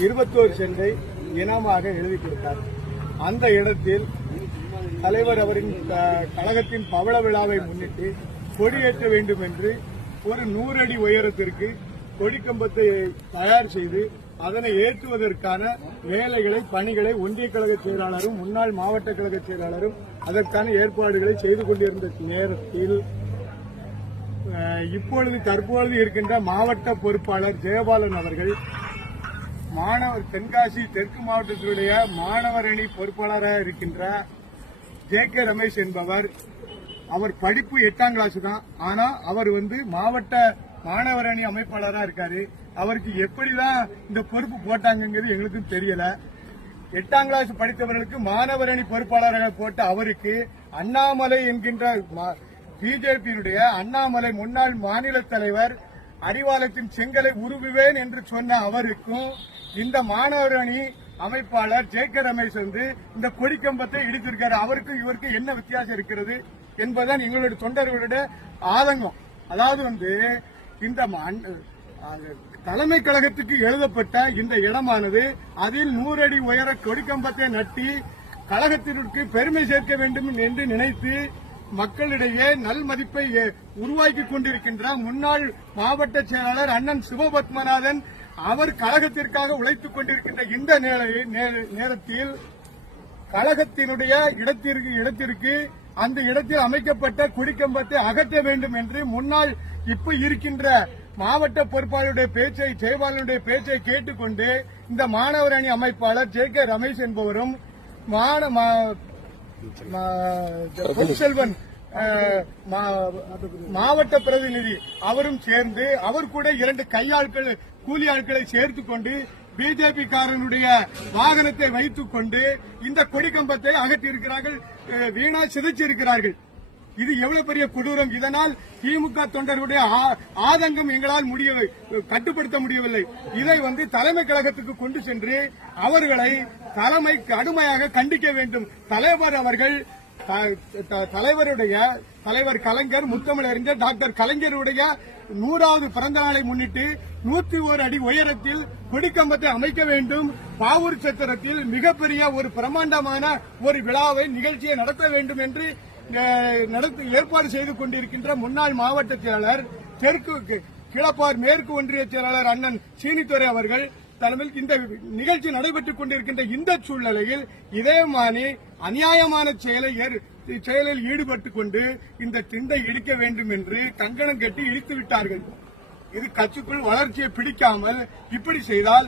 21 சென்டை இனமாக எழுதி கொடுத்தார். அந்த இடத்தில் தலைவர் அவரின் கழகத்தின் பவள விழாவை முன்னிட்டு கொடியேற்ற வேண்டும் என்று ஒரு 100 அடி உயரத்திற்கு கொடிக்கம்பத்தை தயார் செய்து அதனை ஏற்றுவதற்கான வேலைகளை பணிகளை ஒன்றிய கழக செயலாளரும் முன்னாள் மாவட்ட கழக செயலாளரும் அதற்கான ஏற்பாடுகளை செய்து கொண்டிருந்த நேரத்தில் இப்பொழுது தற்பொழுது இருக்கின்ற மாவட்ட பொறுப்பாளர் ஜெயபாலன் அவர்கள் தென்காசி தெற்கு மாவட்டத்தினுடைய மாணவர் அணி பொறுப்பாளராக இருக்கின்ற ஜே.கே. ரமேஷ் என்பவர், அவர் படிப்பு 8ஆம் கிளாஸ் தான். ஆனா அவர் மாவட்ட மாணவர் அணி அமைப்பாளராக இருக்காரு. அவருக்கு எப்படிதான் இந்த பொறுப்பு போட்டாங்கிறது எங்களுக்கும் தெரியல. 8ஆம் கிளாஸ் படித்தவர்களுக்கு மாணவர் அணி பொறுப்பாளராக போட்ட அவருக்கு அண்ணாமலை என்கின்ற பிஜேபியினுடைய அண்ணாமலை முன்னாள் மாநில தலைவர் அறிவாலயத்தின் செங்கலை உருவுவேன் என்று சொன்ன அவருக்கும் இந்த மாணவர் அணி அமைப்பாளர் ஜே.கே. ரமேஷ் இந்த கொடிக்கம்பத்தை இடித்திருக்காரு. அவருக்கும் இவருக்கும் என்ன வித்தியாசம் இருக்கிறது என்பதுதான் எங்களுடைய தொண்டர்களுடைய ஆதங்கம். அதாவது இந்த தலைமை கழகத்துக்கு எழுதப்பட்ட இந்த இடமானது அதில் 100 அடி உயர கொடிக்கம்பத்தை நட்டி கழகத்திற்கு பெருமை சேர்க்க வேண்டும் என்று நினைத்து மக்களிடையே நல்மதிப்பை உருவாக்கி கொண்டிருக்கின்ற முன்னாள் மாவட்ட செயலாளர் அண்ணன் சிவபத்மநாதன் அவர் கழகத்திற்காக உழைத்துக் கொண்டிருக்கின்ற இந்த நேரத்தில் கழகத்தினுடைய இடத்திற்கு அந்த இடத்தில் அமைக்கப்பட்ட கொடிக்கம்பத்தை அகற்ற வேண்டும் என்று முன்னாள் இப்ப இருக்கின்ற மாவட்ட பொறுப்பாளருடைய பேச்சை ஜெயபாலனுடைய பேச்சை கேட்டுக்கொண்டு இந்த மாணவர் அணி அமைப்பாளர் ஜே.கே. ரமேஷ் என்பவரும் பொன்செல்வன் மாவட்ட பிரதிநிதி அவரும் சேர்ந்து அவர் கூட 2 கையாட்கள் கூலி ஆட்களை சேர்த்துக் கொண்டு பிஜேபி காரனுடைய வாகனத்தை வைத்துக் கொண்டு இந்த கொடிக்கம்பத்தை அகற்றியிருக்கிறார்கள், வீணா சிதைச்சிருக்கிறார்கள். இது எவ்வளவு பெரிய கொடூரம்! இதனால் திமுக தொண்டர்களுடைய ஆதங்கம் எங்களால் கட்டுப்படுத்த முடியவில்லை. இதை தலைமை கழகத்துக்கு கொண்டு சென்று அவர்களை தலைமை கடுமையாக கண்டிக்க வேண்டும். தலைவர் கலைஞர் முத்தமிழறிஞர் டாக்டர் கலைஞருடைய 100வது பிறந்த நாளை முன்னிட்டு 101 அடி உயரத்தில் கொடிக்கம்பத்தை அமைக்க வேண்டும். பாவூர் சத்திரத்தில் மிகப்பெரிய ஒரு பிரமாண்டமான ஒரு விழாவை நிகழ்ச்சியை நடத்த வேண்டும் என்று ஏற்பாடு செய்து கொண்டிருக்கின்ற முன்னாள் மாவட்ட செயலாளர் கிளப்பார் மேற்கு ஒன்றிய செயலாளர் அண்ணன் சீனித்துறை அவர்கள் தலைமையில் இந்த நிகழ்ச்சி நடைபெற்றுக் கொண்டிருக்கின்ற இந்த சூழ்நிலையில் இதே மாதிரி அநியாயமான செயலில் ஈடுபட்டுக் கொண்டு இந்த திண்டை இடிக்க வேண்டும் என்று கங்கணம் கட்டி இடித்து விட்டார்கள். இது கட்சிக்குள் வளர்ச்சியை பிடிக்காமல் இப்படி செய்தால்